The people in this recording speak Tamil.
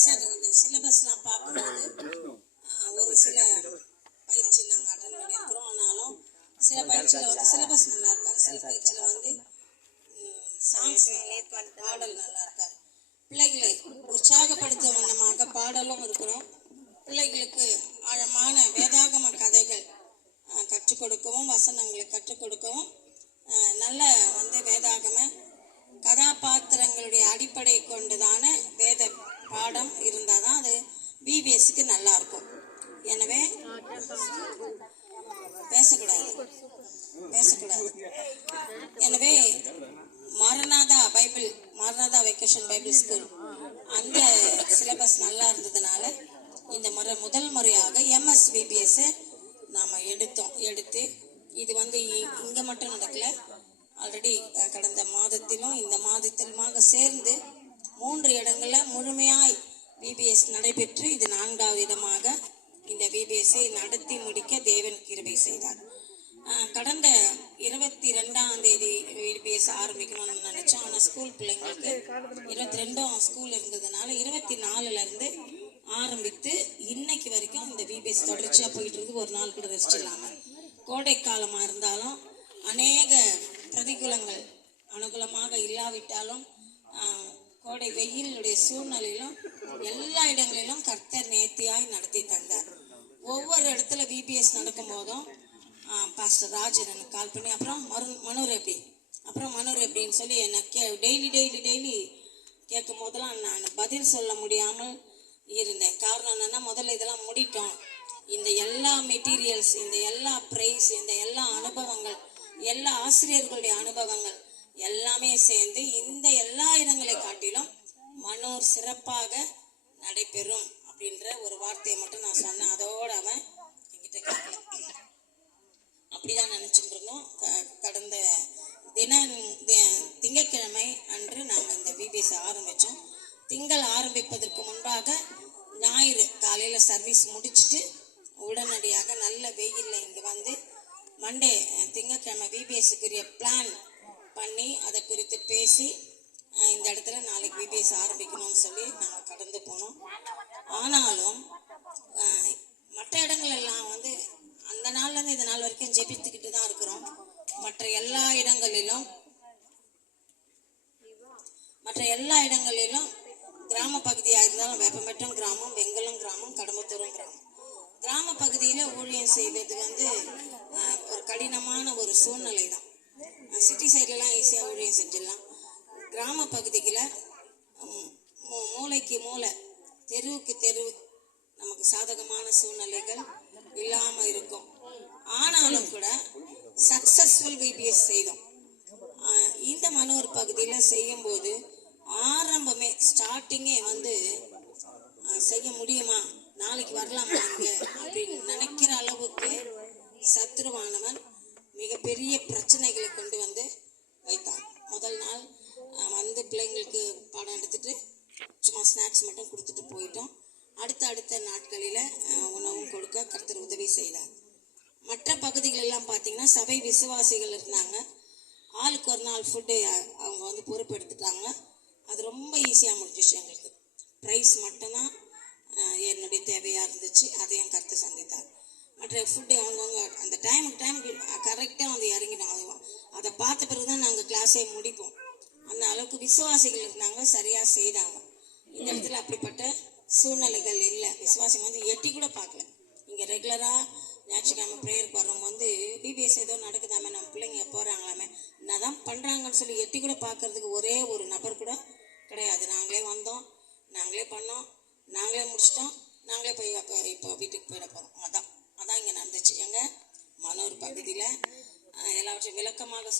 பேசாது இந்த சிலபஸ்லாம் பார்க்கும்போது ஒரு சில பயிற்சி நாங்கள் அட்டன் பண்ணியிருக்கிறோம். ஆனாலும் சில பயிற்சியில் வந்து சிலபஸ் நல்லா இருக்காது. சில பயிற்சியில் வந்து சாங்ஸ் பாடல் நல்லா இருக்காது. பிள்ளைகளை உற்சாகப்படுத்தும் வண்ணமாக பாடலும் இருக்கிறோம். பிள்ளைகளுக்கு ஆழமான வேதாகம கதைகள் கற்றுக் கொடுக்கவும் வசனங்களை கற்றுக் கொடுக்கவும் நல்ல வந்து வேதாகம கதாபாத்திரங்களுடைய அடிப்படை கொண்டுதான வேத பாடம் இருந்தால் தான் அது பிபிஎஸ்க்கு நல்லா இருக்கும் எனவே பேசக்கூடாது. பேசக்கூடாது. எனவே Maranatha Bible Maranatha vacation Bible school அந்த சிலபஸ் நல்லா இருந்ததுனால இந்த முறை முதல் முறையாக எம்எஸ் விபிஎஸ்ஸை நாம் எடுத்தோம். எடுத்து இது வந்து இ- இங்க மட்டும் நடக்கல. ஆல்ரெடி கடந்த மாதத்திலும் இந்த மாதத்திலுமாக சேர்ந்து மூன்று இடங்களில் முழுமையாய் விபிஎஸ் நடைபெற்று இது நான்காவது இடமாக இந்த விபிஎஸ்ஐ நடத்தி முடிக்க தேவன் கிருபை செய்தார். கடந்த இருபத்தி ரெண்டாம் தேதி விபிஎஸ் ஆரம்பிக்கணும்னு நினைச்சோம். ஆனால் ஸ்கூல் பிள்ளைங்களுக்கு இருபத்தி ரெண்டும் ஸ்கூல் இருந்ததுனால இருபத்தி நாலுல இருந்து ஆரம்பித்து இன்னைக்கு வரைக்கும் இந்த விபிஎஸ் தொடர்ச்சியாக போயிட்டு இருக்குது. ஒரு நாள் கூட ரெஸ்ட் இல்லாமல் கோடை காலமாக இருந்தாலும் அநேக பிரதிகூலங்கள் அனுகூலமாக இல்லாவிட்டாலும் கோடை வெயிலுடைய சூழ்நிலையிலும் எல்லா இடங்களிலும் கர்த்தர் நேர்த்தியாய் நடத்தி தந்தார். ஒவ்வொரு இடத்துல விபிஎஸ் நடக்கும் போதும் பாஸ்டர் ராஜ் எனக்கு கால் பண்ணி அப்புறம் மரு மனோர் எப்படி அப்புறம் மனோர் எப்படின்னு சொல்லி என்னை கே டெய்லி டெய்லி டெய்லி கேட்கும் போதெல்லாம் நான் பதில் சொல்ல முடியாமல் இருந்தேன். காரணம் என்னென்னா முதல்ல இதெல்லாம் முடிட்டோம் இந்த எல்லா மெட்டீரியல்ஸ் இந்த எல்லா ப்ரைஸ் இந்த எல்லா அனுபவங்கள் எல்லா ஆசிரியர்களுடைய அனுபவங்கள் எல்லாமே சேர்ந்து இந்த எல்லா இடங்களை காட்டிலும் மனோர் சிறப்பாக நடைபெறும் அப்படின்ற ஒரு வார்த்தையை மட்டும் நான் சொன்னேன். அதோட அவன் என்கிட்ட கேட்கல. அப்படிதான் நினைச்சிட்டு இருந்தோம். க- கடந்த தின திங்கட்கிழமை அன்று நாங்கள் இந்த பிபிஎஸ் ஆரம்பித்தோம் திங்கள் ஆரம்பிப்பதற்கு முன்பாக ஞாயிறு காலையில் சர்வீஸ் முடிச்சுட்டு உடனடியாக நல்ல வெயிலில் இங்கே வந்து மண்டே திங்கட்கிழமை பிபிஎஸ்க்குரிய பிளான் பண்ணி அதை குறித்து பேசி இந்த இடத்துல நாளைக்கு பிபிஎஸ் ஆரம்பிக்கணும்னு சொல்லி நாங்கள் கடந்து போனோம். ஆனாலும் மற்ற இடங்கள் எல்லாம் வந்து அந்த நாள்லேருந்து இந்த நாள் வரைக்கும் ஜெபித்துக்கிட்டு தான் இருக்கிறோம். மற்ற எல்லா இடங்களிலும் மற்ற எல்லா இடங்களிலும் கிராம பகுதியாக இருந்தாலும் வேப்பமெட்டம் கிராமம் வெங்கலம் கிராமம் கடம்பத்தூரம் கிராமம். கிராம பகுதியில் ஊழியம் செய்வது வந்து ஒரு கடினமான ஒரு சூழ்நிலை தான் சிட்டி சைட்லலாம் ஈஸியாக ஊழியம் செஞ்சிடலாம் கிராம பகுதியில் மூளைக்கு மூளை தெருவுக்கு தெரு நமக்கு சாதகமான சூழ்நிலைகள் இல்லாமல் இருக்கும். ஆனாலும் கூட சக்ஸஸ்ஃபுல் பிபிஎஸ் செய்தோம். இந்த மனோர் பகுதியில் செய்யும்போது ஆரம்பமே ஸ்டார்டிங்கே வந்து செய்ய முடியுமா? நாளைக்கு வரலாமா இங்கே வந்து பிள்ளைங்களுக்கு பாடம் எடுத்துட்டு சும்மா ஸ்நாக்ஸ் மட்டும் கொடுத்துட்டு போயிட்டோம். அடுத்த அடுத்த நாட்களில் உணவும் கொடுக்க கர்த்தர் உதவி செய்தார். மற்ற பகுதிகள் எல்லாம் பார்த்தீங்கன்னா சபை விசுவாசிகள் இருந்தாங்க. ஆளுக்கு ஒரு நாள் ஃபுட்டு அவங்க வந்து பொறுப்பெடுத்துட்டாங்க. அது ரொம்ப ஈஸியாக முடிஞ்சிச்சு எங்களுக்கு. ப்ரைஸ் மட்டும்தான் என்னுடைய தேவையாக இருந்துச்சு. அதையும் கருத்து சந்தித்தார். மற்ற ஃபுட்டு அவங்கவுங்க அந்த டைமுக்கு டைமுக்கு கரெக்டாக வந்து இறங்கிடும் அது அதை பார்த்த பிறகு தான் நாங்கள் கிளாஸே முடிப்போம். அந்த அளவுக்கு விசுவாசிகள் இருந்தாங்க சரியாக செய்தாங்க. இந்த இடத்துல அப்படிப்பட்ட சூழ்நிலைகள் இல்லை. விசுவாசிங்க வந்து எட்டி கூட பார்க்கல. இங்கே ரெகுலராக ஞாயிற்றுக்கிழமை ப்ரேயருக்கு வர்றவங்க வந்து பிபிஎஸ் ஏதோ நடக்குதாமே நம்ம பிள்ளைங்க போகிறாங்களாமே என்ன தான் பண்ணுறாங்கன்னு சொல்லி எட்டி கூட பார்க்கறதுக்கு ஒரே ஒரு நபர் கூட கிடையாது. நாங்களே வந்தோம் நாங்களே பண்ணோம் நாங்களே முடிச்சிட்டோம் நாங்களே போய் அப்போ இப்போ வீட்டுக்கு போயிட போகிறோம் அதான் அதான் இங்கே நடந்துச்சு. எங்கள் மனோர் பகுதியில் எல்லாவற்றையும் விளக்கமாக சொல்